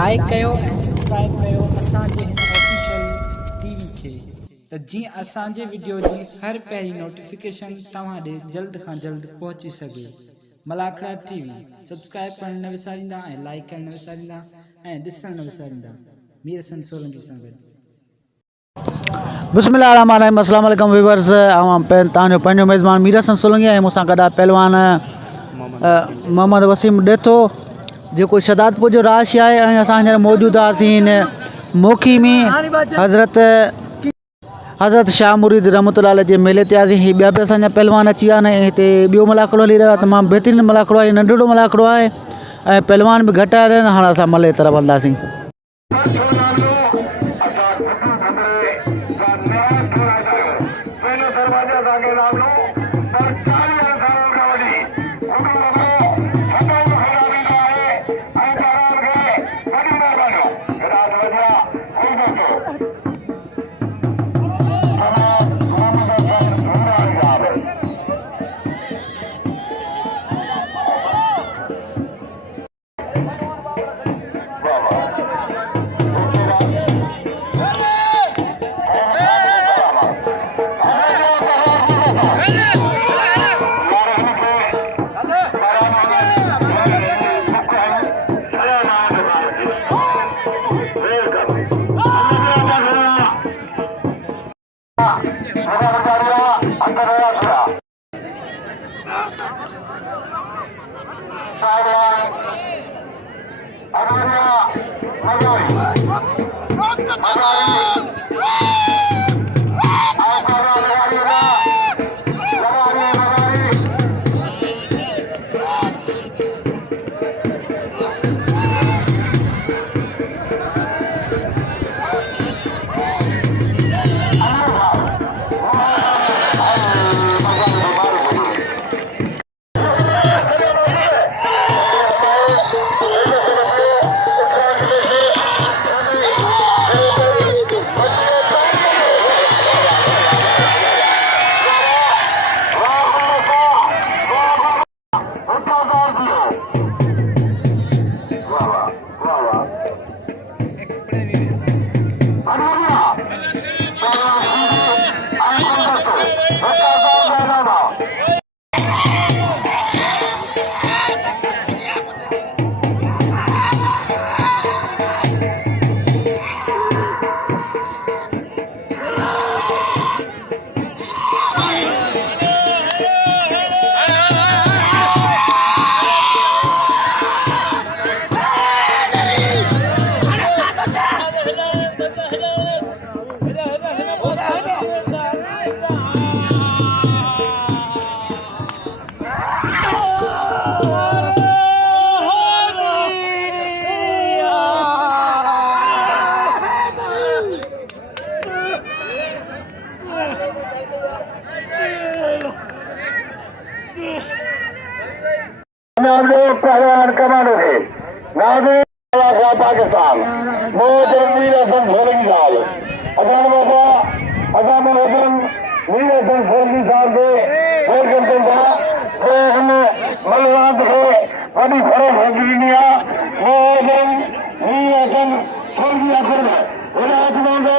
Like कयो ऐं subscribe कयो असांजे हिन ऑफिशियल टीवी खे त जीअं असांजे वीडियो जी हर पहिरीं नोटिफिकेशन तव्हां ॾे जल्द खां जल्द पहुची सघे। मलाखड़ा टीवी सब्सक्राइब करण न विसारींदा ऐं लाइक करण न विसारींदा ऐं ॾिसण न विसारींदा। मीर हसन सोलंकी सां गॾु। बिस्मिल्लाहिर्रहमानिर्रहीम। अस्सलाम वालेकुम व्यूअर्स। तव्हांजो पंहिंजो मेज़बान मीर हसन सोलंकी ऐं मूंसां गॾु आहे पहलवान मोहम्मद वसीम ॾेथो जेको शदादपुर जो राशि आहे। ऐं असां हींअर मौजूदु हुआसीं हिन मोखी में हज़रत शाह मुरीद रहमतुल्लाह अलैह जे मेले ते आयासीं। हीअ ॿिया बि असांजा पहलवान अची विया आहिनि ऐं हिते ॿियो मलाखड़ो हली रहियो आहे। तमामु बहितरीनु मलाखड़ो आहे, नंढिड़ो मलाखड़ो आहे ऐं पहलवान बि घटि आया आहिनि। हाणे असां मले तरफ़ हलंदासीं। पहलवान कमांडो थे पाकिस्तान मीर हसन सोलंकी साहब असां बाबा असां मोहतरम मीर हसन सोलंकी साहब के हिन मलवात खे वॾी फरोख़ हासिल ॾिनी आहे। मोहतरम मीर हसन सोलंकी अकबर हिदायत मंदा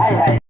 Hai hai.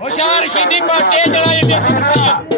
होशियार सीधी पार्टी चलाई देसी सैयद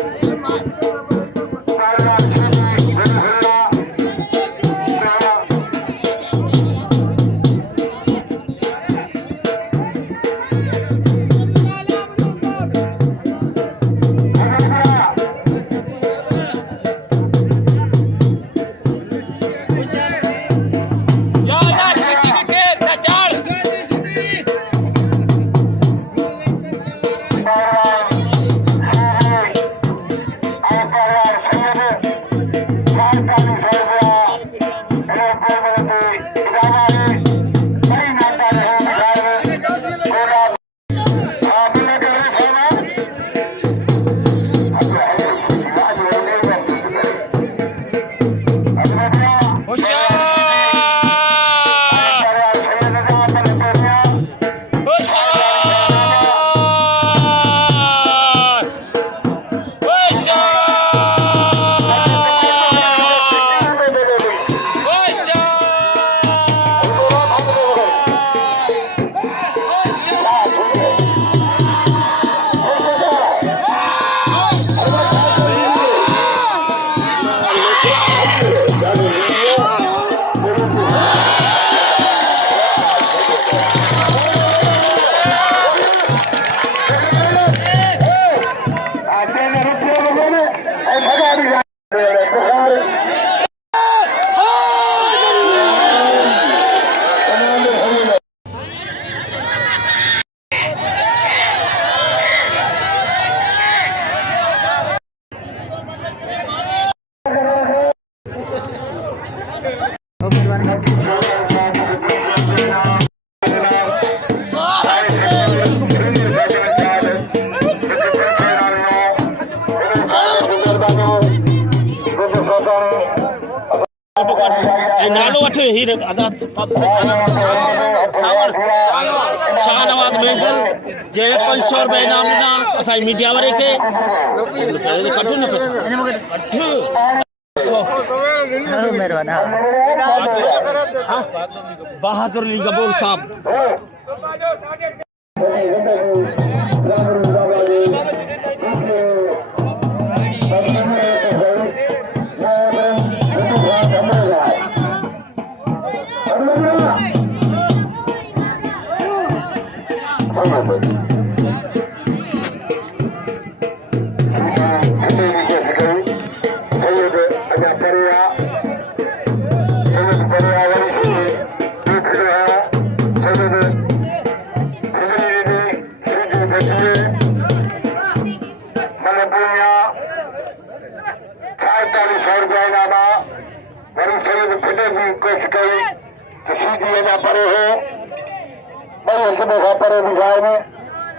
नालो वठे हीर शाहनवाज मेंगल जे 500 रुपए इनाम ॾिना असांजी मीडिया वारे खे कढो न पैसा बहादुर अली गबोर साहब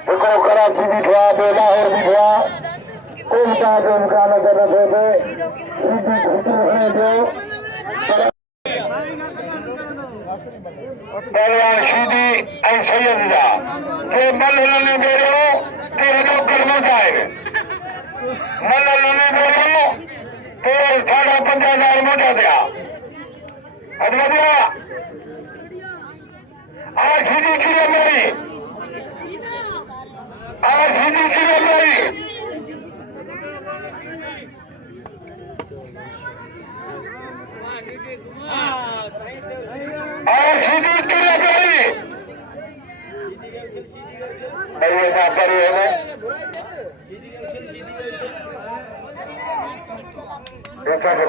हिकिड़ो कराची बीठो आहे, ॿियो लाहौर बीठो आहे, कोई तव्हांजो इम्कान नज़र नथो अचे। पहलवान शीदी ऐं सैयद जा जे मल हुननि भेरियो ते हेॾो कर्मो आहे, मल हुननि भेरियो ते 55,000 मोटा थिया। अॼु वधिया आज शीदी कीअं मरी, आज शीदी कीअं मरी, आज शीदी कीअं मरी। अरे ना करी है देखा के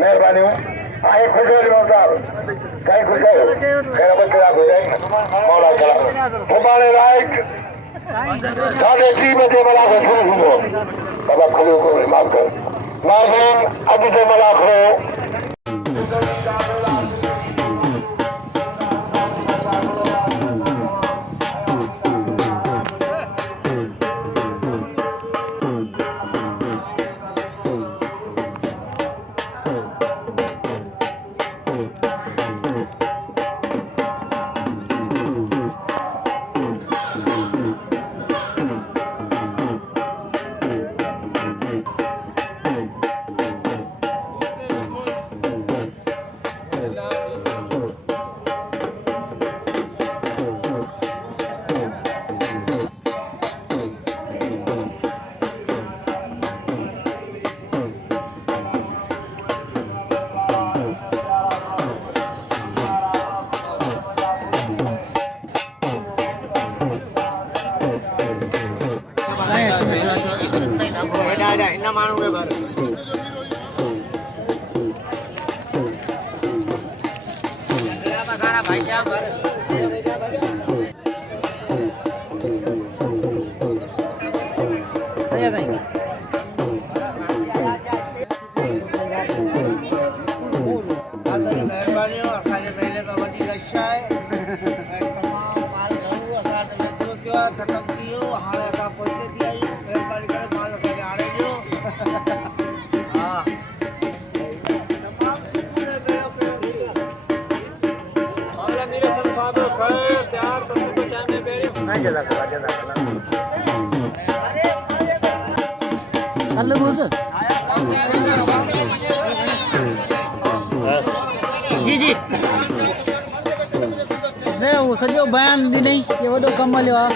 मेहरबानी आहे खुश कहीं खुश मेरा बच्चा हो जाए मौला चला हमारे राइट 3:30 बजे मला शुरू हुआ बाबा खुले को माफ कर माफी अब से मला खो इतना मानू के बारे भाई क्या मेहरबानी असांजे मेले में वॾी रश आहे तमामु माल घणो असां एतिरो थियो आहे ख़तमु थी वियो हाणे असां पहुचे थी आहियूं महिरबानी करे माल असांखे हाणे ॾियो हा जी जी न उहो सॼो बयानु ॾिनई कि वॾो कमु हलियो आहे